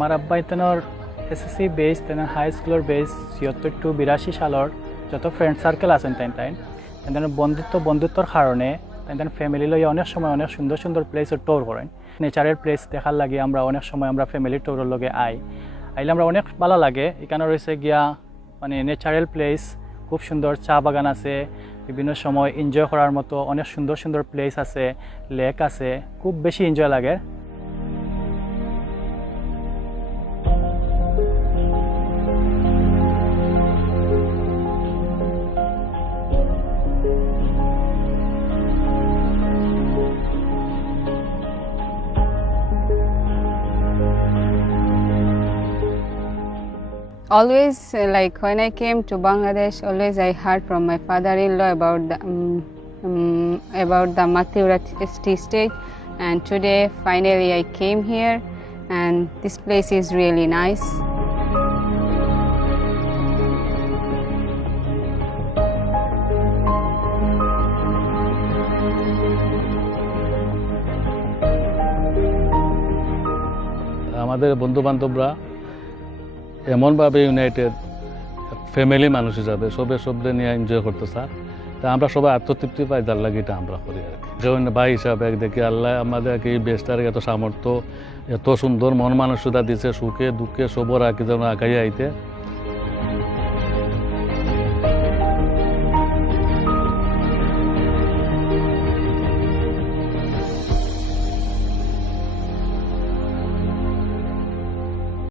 আমার আব্বাই তেনর এসএসসি বেস তেনার হাই স্কুলের বেস ছিয়ত্তর টু বিরাশি সালের যত ফ্রেন্ড সার্কেল আছেন তাই তাই তেনার বন্ধুত্ব বন্ধুত্বর কারণে তার ফ্যামিলি লইয়া অনেক সময় অনেক সুন্দর সুন্দর প্লেসের ট্যুর করেন নেচারের প্লেস দেখার লাগে, আমরা অনেক সময় আমরা ফ্যামিলি ট্যুরের লগে আই। আইলে আমরা অনেক ভালো লাগে। এখানে রয়েছে গিয়া মানে ন্যাচারাল প্লেস খুব সুন্দর চা বাগান আছে, বিভিন্ন সময় এনজয় করার মতো অনেক সুন্দর সুন্দর প্লেস আছে লেক আছে, খুব বেশি এনজয় লাগে। always uh, like when i came to bangladesh always i heard from my father-in-law about the um, um, about the mathura tea state and today finally i came here and this place is really nice আমাদের বন্ধু বান্ধবরা এমনভাবে United family মানুষ হিসাবে সবে সবরে নিয়ে enjoy করতে স্যার। তা আমরা সবাই আত্মতৃপ্তি পাই, যার লাগে এটা আমরা করি আর কি। যেমন ভাই হিসাবে দেখি, আল্লাহ আমাদেরকে এই বেস্টার এত সামর্থ্য, এত সুন্দর মন মানসিকতা দিছে, সুখে দুঃখে সবর আগে যেন আগাই আইতে।